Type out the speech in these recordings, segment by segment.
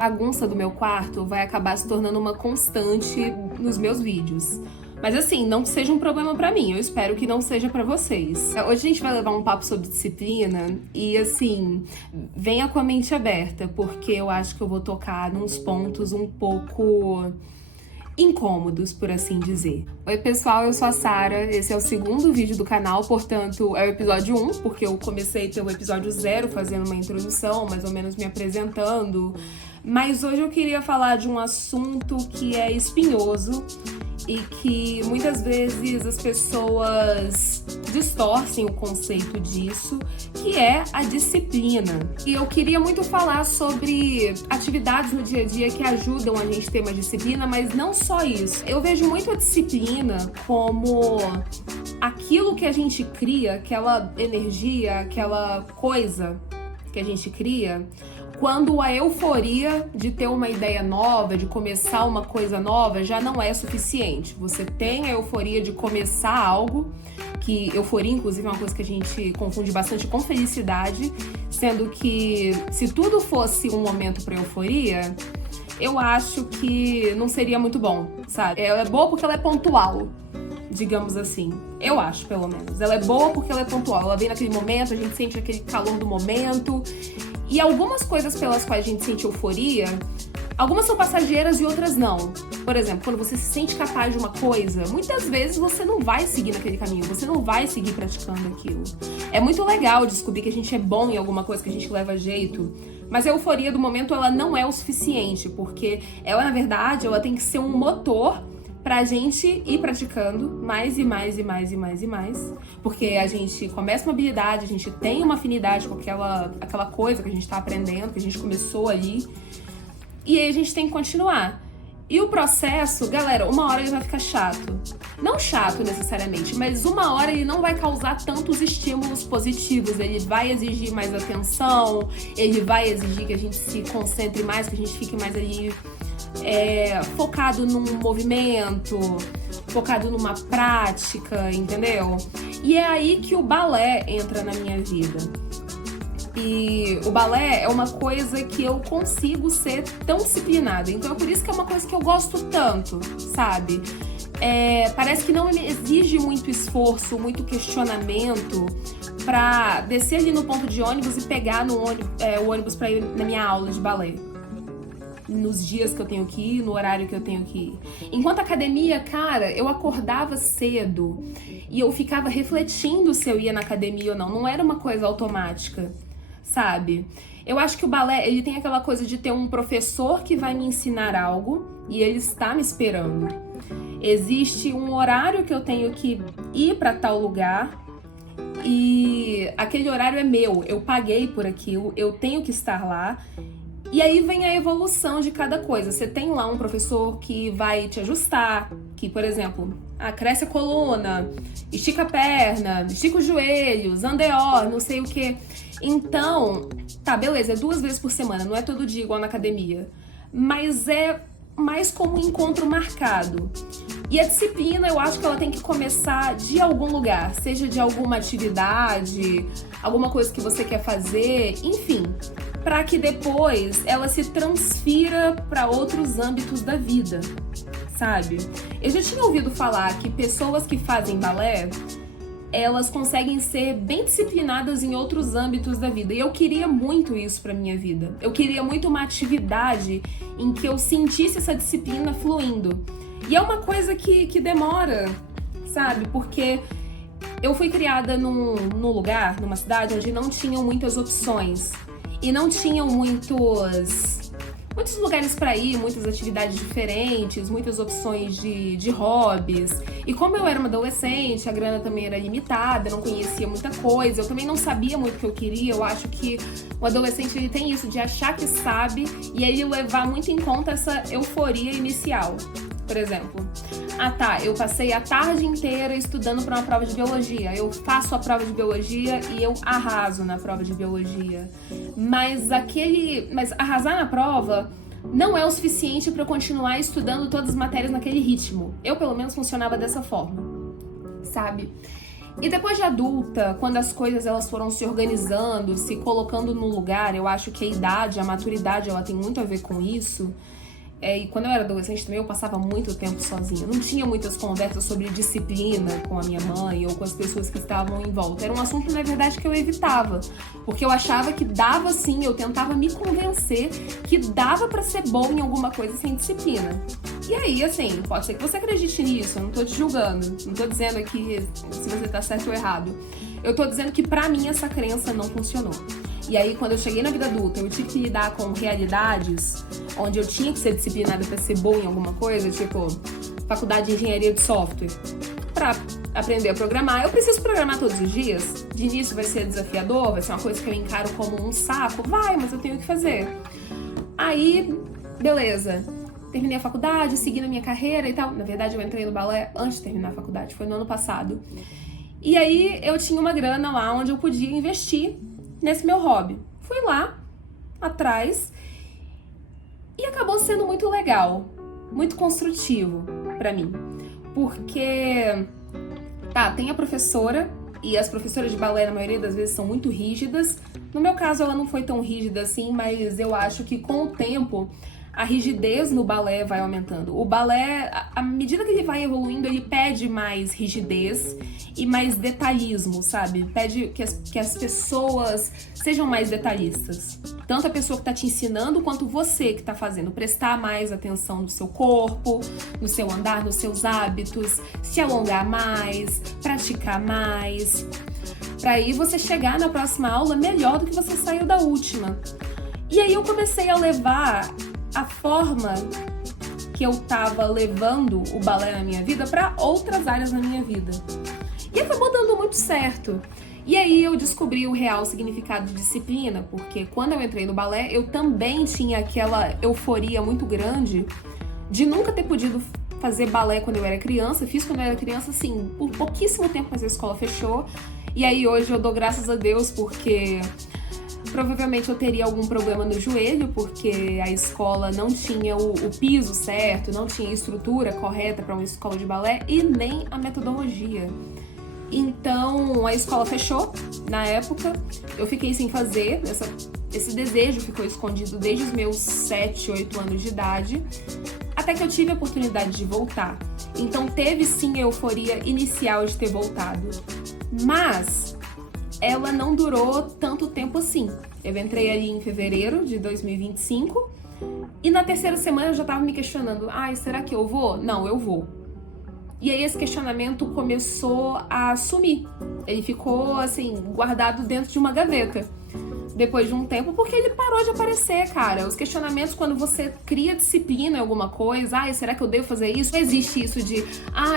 bagunça do meu quarto vai acabar se tornando uma constante nos meus vídeos. Mas assim, não que seja um problema pra mim, eu espero que não seja pra vocês. Hoje a gente vai levar um papo sobre disciplina e assim, venha com a mente aberta, porque eu acho que eu vou tocar nos pontos um pouco incômodos, por assim dizer. Oi pessoal, eu sou a Sara, esse é o segundo vídeo do canal, portanto é o episódio 1, porque eu comecei pelo episódio 0 fazendo uma introdução, mais ou menos me apresentando, mas hoje eu queria falar de um assunto que é espinhoso e que muitas vezes as pessoas distorcem o conceito disso, que é a disciplina. E eu queria muito falar sobre atividades no dia a dia que ajudam a gente a ter uma disciplina, mas não só isso. Eu vejo muito a disciplina como aquilo que a gente cria, aquela energia, aquela coisa que a gente cria, quando a euforia de ter uma ideia nova, de começar uma coisa nova, já não é suficiente. Você tem a euforia de começar algo, que euforia, inclusive, é uma coisa que a gente confunde bastante com felicidade, sendo que se tudo fosse um momento para euforia, eu acho que não seria muito bom, sabe? Ela é boa porque ela é pontual, digamos assim. Eu acho, pelo menos. Ela é boa porque ela é pontual. Ela vem naquele momento, a gente sente aquele calor do momento. E algumas coisas pelas quais a gente sente euforia, algumas são passageiras e outras não. Por exemplo, quando você se sente capaz de uma coisa, muitas vezes você não vai seguir naquele caminho, você não vai seguir praticando aquilo. É muito legal descobrir que a gente é bom em alguma coisa, que a gente leva jeito, mas a euforia do momento, ela não é o suficiente, porque ela, na verdade, ela tem que ser um motor pra gente ir praticando mais e mais e mais e mais e mais, porque a gente começa uma habilidade, a gente tem uma afinidade com aquela coisa que a gente tá aprendendo, que a gente começou ali, e aí a gente tem que continuar. E o processo, galera, uma hora ele vai ficar chato. Não chato necessariamente, mas uma hora ele não vai causar tantos estímulos positivos, ele vai exigir mais atenção, ele vai exigir que a gente se concentre mais, que a gente fique mais ali focado num movimento, focado numa prática, entendeu? E é aí que o balé entra na minha vida. E o balé é uma coisa que eu consigo ser tão disciplinada, então é por isso que é uma coisa que eu gosto tanto, sabe? Parece que não me exige muito esforço, muito questionamento pra descer ali no ponto de ônibus e pegar o ônibus pra ir na minha aula de balé. Nos dias que eu tenho que ir, no horário que eu tenho que ir. Enquanto academia, cara, eu acordava cedo e eu ficava refletindo se eu ia na academia ou não. Não era uma coisa automática, sabe? Eu acho que o balé, ele tem aquela coisa de ter um professor que vai me ensinar algo e ele está me esperando. Existe um horário que eu tenho que ir para tal lugar e aquele horário é meu. Eu paguei por aquilo, eu tenho que estar lá. E aí vem a evolução de cada coisa. Você tem lá um professor que vai te ajustar, que, por exemplo, cresce a coluna, estica a perna, estica os joelhos, andeor, não sei o quê. Então, tá, beleza, é 2 vezes por semana, não é todo dia igual na academia. Mas é mais como um encontro marcado. E a disciplina, eu acho que ela tem que começar de algum lugar, seja de alguma atividade, alguma coisa que você quer fazer, enfim, para que depois ela se transfira para outros âmbitos da vida, sabe? Eu já tinha ouvido falar que pessoas que fazem balé, elas conseguem ser bem disciplinadas em outros âmbitos da vida. E eu queria muito isso pra minha vida. Eu queria muito uma atividade em que eu sentisse essa disciplina fluindo. E é uma coisa que demora, sabe? Porque eu fui criada num lugar, numa cidade, onde não tinham muitas opções. E não tinham muitos lugares para ir, muitas atividades diferentes, muitas opções de hobbies. E como eu era uma adolescente, a grana também era limitada, não conhecia muita coisa, eu também não sabia muito o que eu queria. Eu acho que o adolescente ele tem isso de achar que sabe e ele levar muito em conta essa euforia inicial. Por exemplo, eu passei a tarde inteira estudando para uma prova de biologia. Eu faço a prova de biologia e eu arraso na prova de biologia. Mas arrasar na prova não é o suficiente para eu continuar estudando todas as matérias naquele ritmo. Eu, pelo menos, funcionava dessa forma, sabe? E depois de adulta, quando as coisas elas foram se organizando, se colocando no lugar, eu acho que a idade, a maturidade, ela tem muito a ver com isso. E quando eu era adolescente também, eu passava muito tempo sozinha. Não tinha muitas conversas sobre disciplina com a minha mãe ou com as pessoas que estavam em volta. Era um assunto, na verdade, que eu evitava. Porque eu achava que dava sim, eu tentava me convencer que dava pra ser bom em alguma coisa sem disciplina. E aí, assim, pode ser que você acredite nisso, eu não tô te julgando. Não tô dizendo aqui se você tá certo ou errado. Eu tô dizendo que pra mim essa crença não funcionou. E aí, quando eu cheguei na vida adulta, eu tive que lidar com realidades onde eu tinha que ser disciplinada pra ser boa em alguma coisa, tipo, faculdade de engenharia de software. Pra aprender a programar, eu preciso programar todos os dias. De início vai ser desafiador, vai ser uma coisa que eu encaro como um saco. Vai, mas eu tenho que fazer. Aí, beleza. Terminei a faculdade, segui na minha carreira e tal. Na verdade, eu entrei no balé antes de terminar a faculdade, foi no ano passado. E aí, eu tinha uma grana lá onde eu podia investir nesse meu hobby. Fui lá, atrás, e acabou sendo muito legal, muito construtivo pra mim. Porque, tem a professora, e as professoras de balé, na maioria das vezes, são muito rígidas. No meu caso, ela não foi tão rígida assim, mas eu acho que com o tempo, a rigidez no balé vai aumentando. O balé, à medida que ele vai evoluindo, ele pede mais rigidez e mais detalhismo, sabe? Pede que as pessoas sejam mais detalhistas. Tanto a pessoa que tá te ensinando, quanto você que tá fazendo. Prestar mais atenção no seu corpo, no seu andar, nos seus hábitos, se alongar mais, praticar mais. Pra aí você chegar na próxima aula melhor do que você saiu da última. E aí eu comecei a levar a forma que eu tava levando o balé na minha vida para outras áreas na minha vida. E acabou dando muito certo. E aí eu descobri o real significado de disciplina, porque quando eu entrei no balé, eu também tinha aquela euforia muito grande de nunca ter podido fazer balé quando eu era criança. Fiz quando eu era criança, assim, por pouquíssimo tempo, mas a escola fechou. E aí hoje eu dou graças a Deus, porque provavelmente eu teria algum problema no joelho, porque a escola não tinha o piso certo, não tinha a estrutura correta para uma escola de balé e nem a metodologia. Então a escola fechou na época, eu fiquei sem fazer, esse desejo ficou escondido desde os meus 7, 8 anos de idade, até que eu tive a oportunidade de voltar. Então teve sim a euforia inicial de ter voltado, mas ela não durou tanto tempo assim. Eu entrei ali em fevereiro de 2025 e na terceira semana eu já tava me questionando, será que eu vou? Não, eu vou. E aí esse questionamento começou a sumir. Ele ficou, assim, guardado dentro de uma gaveta. Depois de um tempo, porque ele parou de aparecer, cara. Os questionamentos, quando você cria disciplina em alguma coisa, será que eu devo fazer isso? Não existe isso de,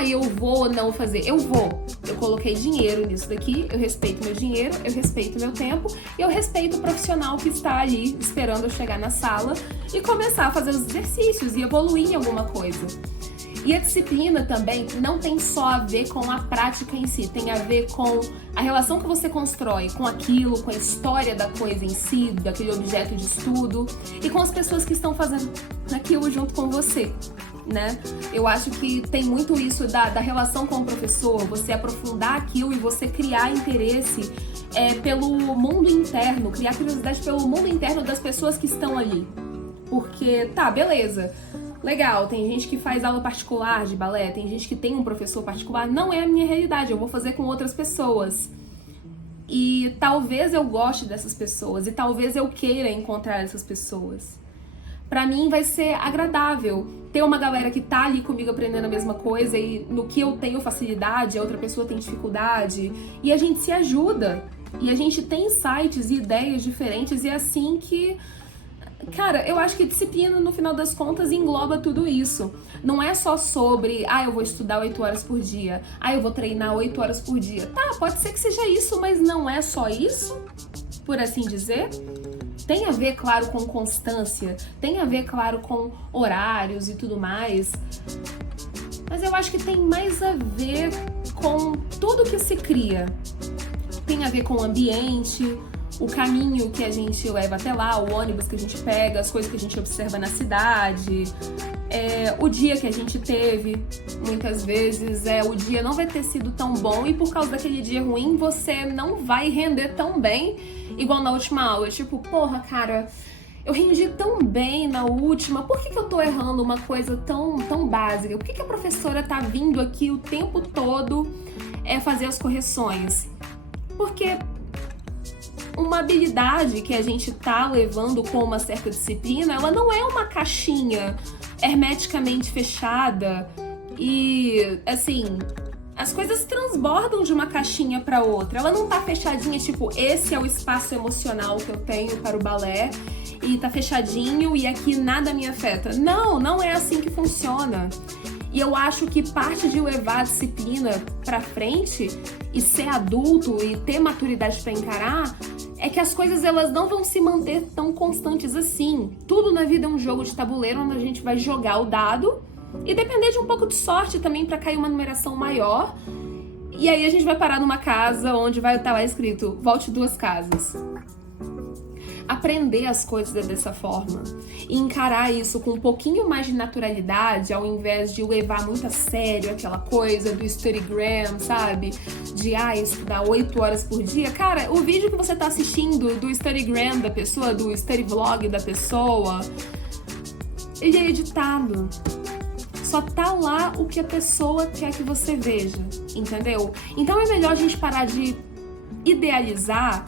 eu vou não fazer. Eu vou. Eu coloquei dinheiro nisso daqui, eu respeito meu dinheiro, eu respeito meu tempo, e eu respeito o profissional que está ali esperando eu chegar na sala e começar a fazer os exercícios e evoluir em alguma coisa. E a disciplina também não tem só a ver com a prática em si, tem a ver com a relação que você constrói com aquilo, com a história da coisa em si, daquele objeto de estudo, e com as pessoas que estão fazendo aquilo junto com você, né? Eu acho que tem muito isso da relação com o professor, você aprofundar aquilo e você criar interesse pelo mundo interno, criar curiosidade pelo mundo interno das pessoas que estão ali. Porque, beleza. Legal, tem gente que faz aula particular de balé, tem gente que tem um professor particular, não é a minha realidade, eu vou fazer com outras pessoas. E talvez eu goste dessas pessoas, e talvez eu queira encontrar essas pessoas. Pra mim vai ser agradável ter uma galera que tá ali comigo aprendendo a mesma coisa, e no que eu tenho facilidade, a outra pessoa tem dificuldade, e a gente se ajuda, e a gente tem insights e ideias diferentes, e é assim que... Cara, eu acho que disciplina, no final das contas, engloba tudo isso. Não é só sobre, eu vou estudar 8 horas por dia, eu vou treinar 8 horas por dia. Pode ser que seja isso, mas não é só isso, por assim dizer. Tem a ver, claro, com constância, tem a ver, claro, com horários e tudo mais. Mas eu acho que tem mais a ver com tudo que se cria. Tem a ver com o ambiente, o caminho que a gente leva até lá, o ônibus que a gente pega, as coisas que a gente observa na cidade, o dia que a gente teve. Muitas vezes o dia não vai ter sido tão bom e por causa daquele dia ruim você não vai render tão bem igual na última aula. Tipo, porra, cara, eu rendi tão bem na última, por que eu tô errando uma coisa tão básica? Por que a professora tá vindo aqui o tempo todo fazer as correções? Porque uma habilidade que a gente tá levando com uma certa disciplina, ela não é uma caixinha hermeticamente fechada e, assim, as coisas transbordam de uma caixinha para outra. Ela não tá fechadinha, tipo, esse é o espaço emocional que eu tenho para o balé e tá fechadinho e aqui nada me afeta. Não, não é assim que funciona. E eu acho que parte de levar a disciplina pra frente e ser adulto e ter maturidade pra encarar é que as coisas elas não vão se manter tão constantes assim. Tudo na vida é um jogo de tabuleiro onde a gente vai jogar o dado e depender de um pouco de sorte também pra cair uma numeração maior. E aí a gente vai parar numa casa onde vai estar lá escrito volte 2 casas. Aprender as coisas dessa forma e encarar isso com um pouquinho mais de naturalidade, ao invés de levar muito a sério aquela coisa do Studygram, sabe? De estudar 8 horas por dia. Cara, o vídeo que você tá assistindo do Studygram da pessoa, do Study Vlog da pessoa, ele é editado. Só tá lá o que a pessoa quer que você veja, entendeu? Então é melhor a gente parar de idealizar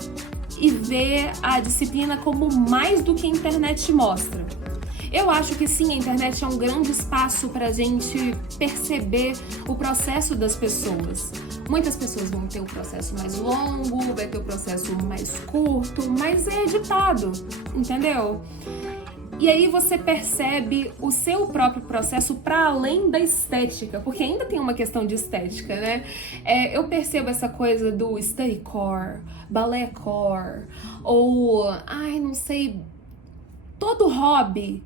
e ver a disciplina como mais do que a internet mostra. Eu acho que sim, a internet é um grande espaço pra gente perceber o processo das pessoas. Muitas pessoas vão ter o processo mais longo, vai ter o processo mais curto, mas é editado, entendeu? E aí você percebe o seu próprio processo para além da estética, porque ainda tem uma questão de estética, né? Eu percebo essa coisa do study core, ballet core, ou, não sei, todo hobby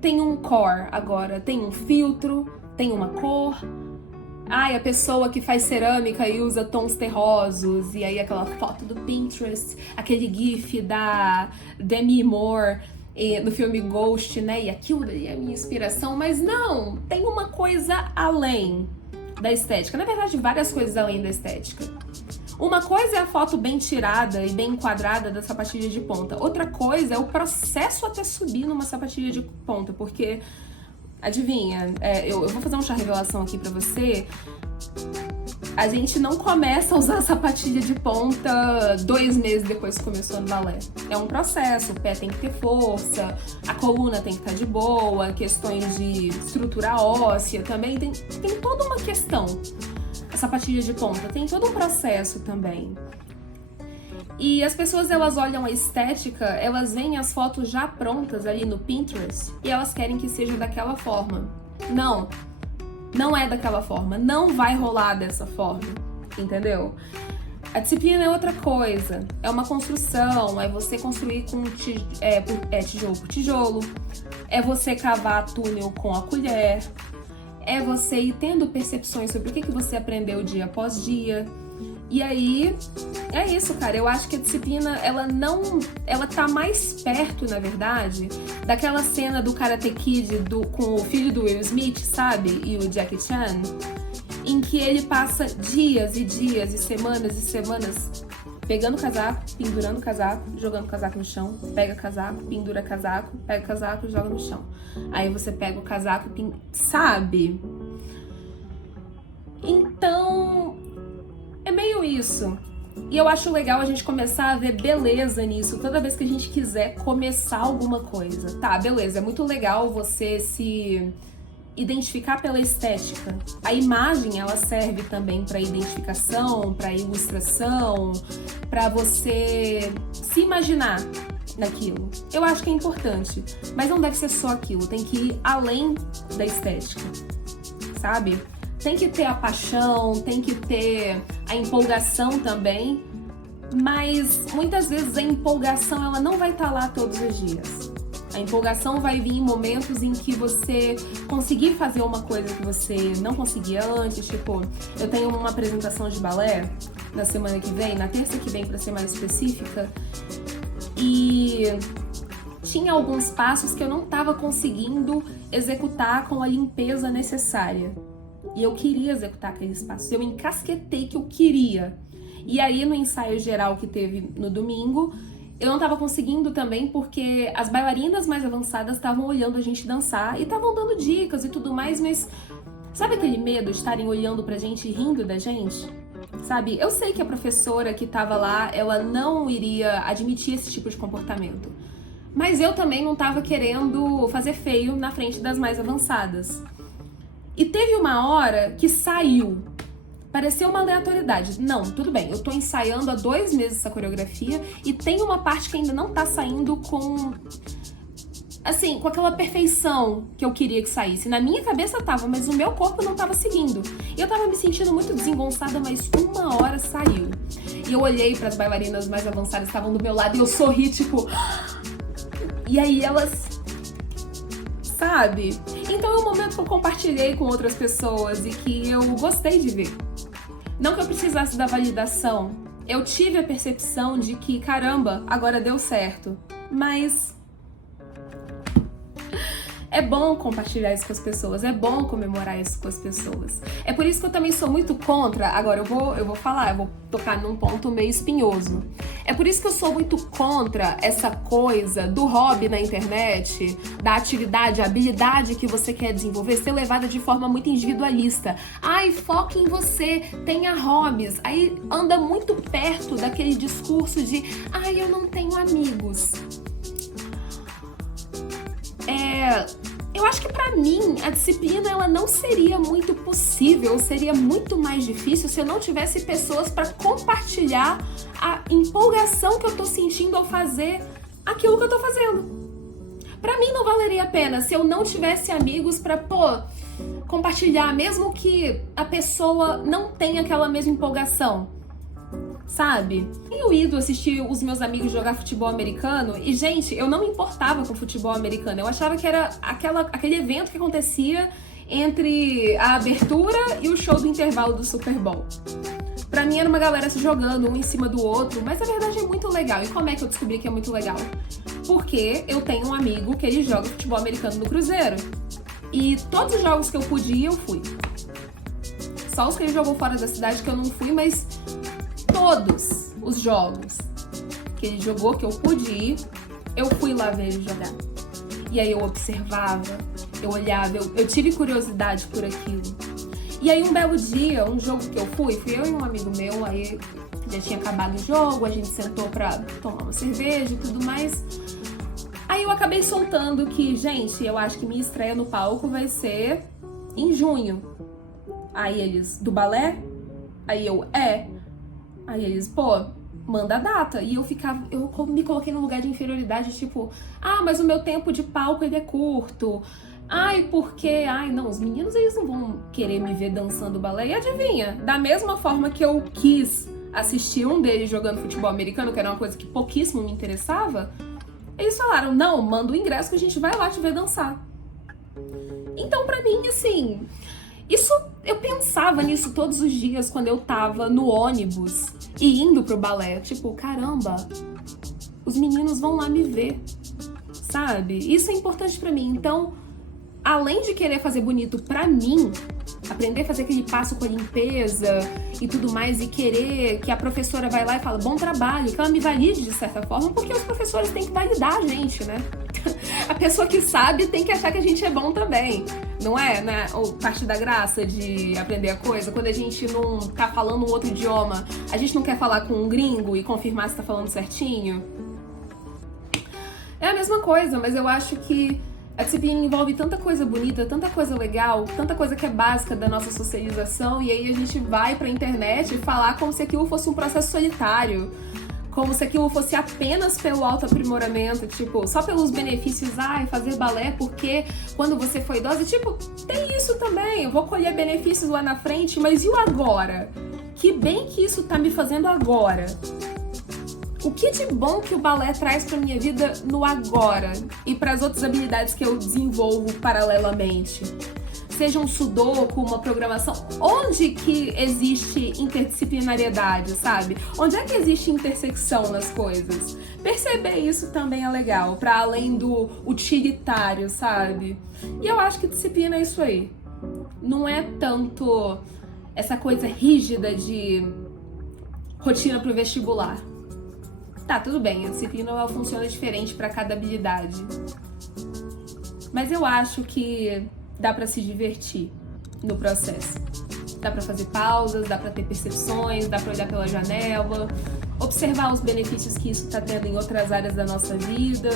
tem um core agora, tem um filtro, tem uma cor. A pessoa que faz cerâmica e usa tons terrosos, e aí aquela foto do Pinterest, aquele gif da Demi Moore no filme Ghost, né? E aquilo daí é a minha inspiração, mas não, tem uma coisa além da estética. Na verdade, várias coisas além da estética. Uma coisa é a foto bem tirada e bem enquadrada da sapatilha de ponta. Outra coisa é o processo até subir numa sapatilha de ponta, porque, adivinha, eu vou fazer um chá revelação aqui pra você. A gente não começa a usar a sapatilha de ponta 2 meses depois que começou no balé. É um processo, o pé tem que ter força, a coluna tem que estar de boa, questões de estrutura óssea também, tem toda uma questão. A sapatilha de ponta tem todo um processo também. E as pessoas, elas olham a estética, elas veem as fotos já prontas ali no Pinterest e elas querem que seja daquela forma. Não é daquela forma, não vai rolar dessa forma, entendeu? A disciplina é outra coisa, é uma construção, é você construir com tijolo por tijolo, é você cavar túnel com a colher, é você ir tendo percepções sobre o que você aprendeu dia após dia. E aí, é isso, cara. Eu acho que a disciplina, ela tá mais perto, na verdade, daquela cena do Karate Kid com o filho do Will Smith, sabe? E o Jackie Chan, em que ele passa dias e dias e semanas pegando casaco, pendurando casaco, jogando casaco no chão, pega casaco, pendura casaco, pega casaco e joga no chão. Aí você pega o casaco e sabe? Então, é meio isso. E eu acho legal a gente começar a ver beleza nisso toda vez que a gente quiser começar alguma coisa. Tá, beleza, é muito legal você se identificar pela estética. A imagem, ela serve também para identificação, para ilustração, para você se imaginar naquilo. Eu acho que é importante, mas não deve ser só aquilo, tem que ir além da estética, sabe? Tem que ter a paixão, tem que ter a empolgação também, mas muitas vezes a empolgação ela não vai estar lá todos os dias. A empolgação vai vir em momentos em que você conseguir fazer uma coisa que você não conseguia antes. Tipo, eu tenho uma apresentação de balé na semana que vem, na terça que vem, para ser mais específica, e tinha alguns passos que eu não estava conseguindo executar com a limpeza necessária. E eu queria executar aqueles passos, eu encasquetei que eu queria. E aí no ensaio geral que teve no domingo, eu não estava conseguindo também porque as bailarinas mais avançadas estavam olhando a gente dançar e estavam dando dicas e tudo mais, mas sabe aquele medo de estarem olhando pra gente e rindo da gente? Sabe? Eu sei que a professora que estava lá, ela não iria admitir esse tipo de comportamento. Mas eu também não estava querendo fazer feio na frente das mais avançadas. E teve uma hora que saiu. Pareceu uma aleatoriedade. Não, tudo bem, eu tô ensaiando há 2 meses essa coreografia e tem uma parte que ainda não tá saindo com... assim, com aquela perfeição que eu queria que saísse. Na minha cabeça tava, mas o meu corpo não tava seguindo. E eu tava me sentindo muito desengonçada, mas uma hora saiu. E eu olhei pras bailarinas mais avançadas que estavam do meu lado e eu sorri, tipo... E aí elas... sabe? Então é um momento que eu compartilhei com outras pessoas e que eu gostei de ver. Não que eu precisasse da validação, eu tive a percepção de que, caramba, agora deu certo. Mas é bom compartilhar isso com as pessoas, é bom comemorar isso com as pessoas. É por isso que eu também sou muito contra, agora eu vou falar, eu vou tocar num ponto meio espinhoso. É por isso que eu sou muito contra essa coisa do hobby na internet, da atividade, a habilidade que você quer desenvolver ser levada de forma muito individualista. Ai, foque em você, tenha hobbies. Aí anda muito perto daquele discurso de ai, eu não tenho amigos. Eu acho que pra mim a disciplina ela não seria muito possível, seria muito mais difícil se eu não tivesse pessoas pra compartilhar a empolgação que eu tô sentindo ao fazer aquilo que eu tô fazendo. Pra mim não valeria a pena se eu não tivesse amigos pra, compartilhar, mesmo que a pessoa não tenha aquela mesma empolgação. Sabe? Tenho ido assistir os meus amigos jogar futebol americano e, gente, eu não me importava com futebol americano. Eu achava que era aquele evento que acontecia entre a abertura e o show do intervalo do Super Bowl. Pra mim era uma galera se jogando um em cima do outro, mas a verdade é muito legal. E como é que eu descobri que é muito legal? Porque eu tenho um amigo que ele joga futebol americano no Cruzeiro. E todos os jogos que eu pude ir, eu fui. Só os que ele jogou fora da cidade que eu não fui, mas... todos os jogos que ele jogou, que eu pude ir, eu fui lá ver ele jogar. E aí eu observava, eu olhava, eu tive curiosidade por aquilo. E aí um belo dia, um jogo que eu fui eu e um amigo meu, aí já tinha acabado o jogo, a gente sentou pra tomar uma cerveja e tudo mais. Aí eu acabei soltando que, gente, eu acho que minha estreia no palco vai ser em junho. Aí eles, do balé? Aí eu, Aí eles, manda a data. E eu me coloquei no lugar de inferioridade, tipo, mas o meu tempo de palco ele é curto. Ai, porque, não, os meninos eles não vão querer me ver dançando balé. E adivinha, da mesma forma que eu quis assistir um deles jogando futebol americano, que era uma coisa que pouquíssimo me interessava, eles falaram, não, manda o ingresso que a gente vai lá te ver dançar. Então, pra mim, assim... eu pensava nisso todos os dias quando eu tava no ônibus e indo pro balé. Tipo, caramba, os meninos vão lá me ver, sabe? Isso é importante pra mim. Então, além de querer fazer bonito pra mim, aprender a fazer aquele passo com a limpeza e tudo mais, e querer que a professora vai lá e fala, bom trabalho, que ela me valide de certa forma, porque os professores têm que validar a gente, né? A pessoa que sabe tem que achar que a gente é bom também. Não é, né? Parte da graça de aprender a coisa. Quando a gente não tá falando um outro idioma, a gente não quer falar com um gringo e confirmar se tá falando certinho. É a mesma coisa, mas eu acho que a disciplina envolve tanta coisa bonita, tanta coisa legal, tanta coisa que é básica da nossa socialização, e aí a gente vai pra internet falar como se aquilo fosse um processo solitário. Como se aquilo fosse apenas pelo autoaprimoramento, tipo, só pelos benefícios, fazer balé porque quando você for idosa, tipo, tem isso também, eu vou colher benefícios lá na frente, mas e o agora? Que bem que isso tá me fazendo agora? O que de bom que o balé traz pra minha vida no agora e pras outras habilidades que eu desenvolvo paralelamente? seja um sudoku, uma programação, onde que existe interdisciplinariedade, sabe? Onde é que existe intersecção nas coisas? Perceber isso também é legal, para além do utilitário, sabe? E eu acho que disciplina é isso aí. Não é tanto essa coisa rígida de rotina pro vestibular. Tá, tudo bem, a disciplina ela funciona diferente para cada habilidade. Mas eu acho que dá pra se divertir no processo. Dá pra fazer pausas, dá pra ter percepções, dá pra olhar pela janela, observar os benefícios que isso tá tendo em outras áreas da nossa vida.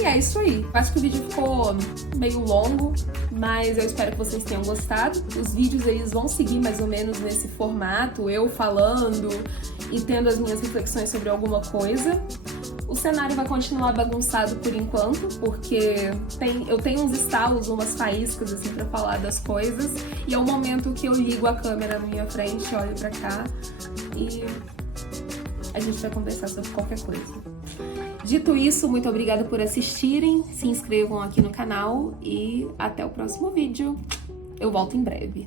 E é isso aí. Acho que o vídeo ficou meio longo, mas eu espero que vocês tenham gostado. Os vídeos eles vão seguir mais ou menos nesse formato, eu falando e tendo as minhas reflexões sobre alguma coisa. O cenário vai continuar bagunçado por enquanto, porque eu tenho uns estalos, umas faíscas assim pra falar das coisas, e é o momento que eu ligo a câmera na minha frente, olho pra cá e a gente vai conversar sobre qualquer coisa. Dito isso, muito obrigada por assistirem, se inscrevam aqui no canal e até o próximo vídeo. Eu volto em breve.